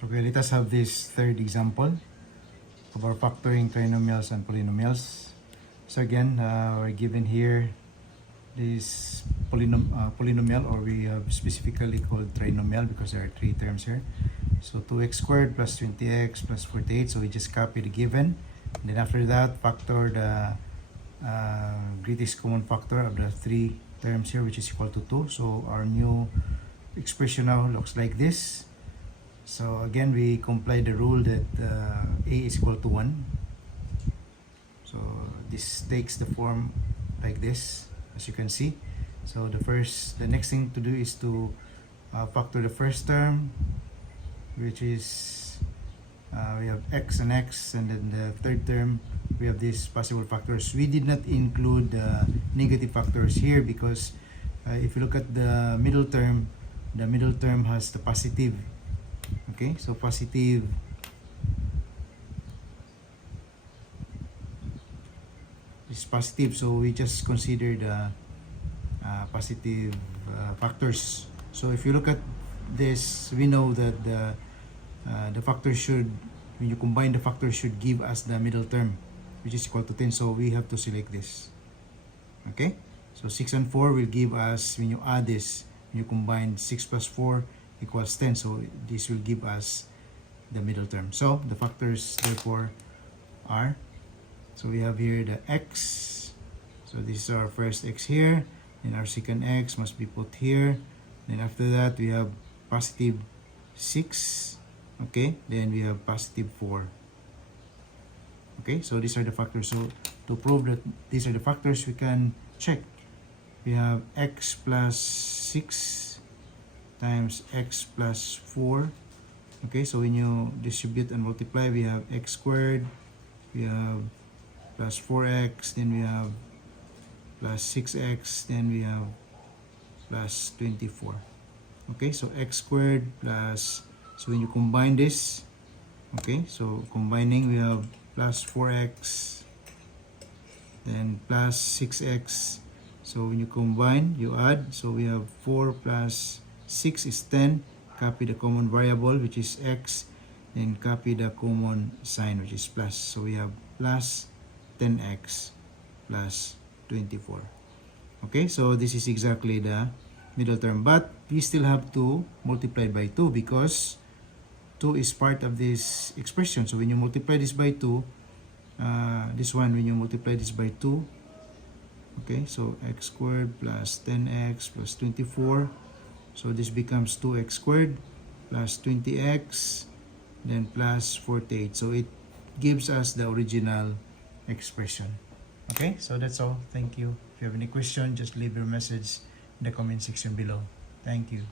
Okay, let us have this third example of our factoring trinomials and polynomials. So again, we're given here this polynomial, or we have specifically called trinomial because there are three terms here. So 2x squared plus 20x plus 48. So we just copy the given. And then after that, factor the greatest common factor of the three terms here, which is equal to 2. So our new expression now looks like this. So again, we comply the rule that a is equal to 1. So this takes the form like this, as you can see. So the next thing to do is to factor the first term, which is we have x and x, and then the third term we have these possible factors. We did not include negative factors here because if you look at the middle term has the positive. Okay, so positive is positive, so we just consider the positive factors. So if you look at this, we know that the factors should, when you combine the factors, should give us the middle term, which is equal to 10. So we have to select this. Okay, so 6 and 4 will give us, when you add this, when you combine 6 plus 4 equals 10. So this will give us the middle term. So the factors therefore are, so we have here the x. So this is our first x here, and our second x must be put here. Then after that we have positive 6. Okay, then we have positive 4. Okay, so these are the factors. So to prove that these are the factors, we can check. We have x plus 6 times x plus 4. Okay, so when you distribute and multiply, we have x squared, we have plus 4x, then we have plus 6x, then we have plus 24. Okay, so x squared plus, so when you combine this, okay, so combining, we have plus 4x, then plus 6x. So when you combine, you add, so we have 4 plus 6 is 10. Copy the common variable, which is x, then copy the common sign, which is plus. So we have plus 10x plus 24. Okay, so this is exactly the middle term, but we still have to multiply by 2 because 2 is part of this expression. So when you multiply this by 2, this one, when you multiply this by 2, okay, so x squared plus 10x plus 24. So this becomes 2x squared plus 20x, then plus 48. So it gives us the original expression. Okay, so that's all. Thank you. If you have any question, just leave your message in the comment section below. Thank you.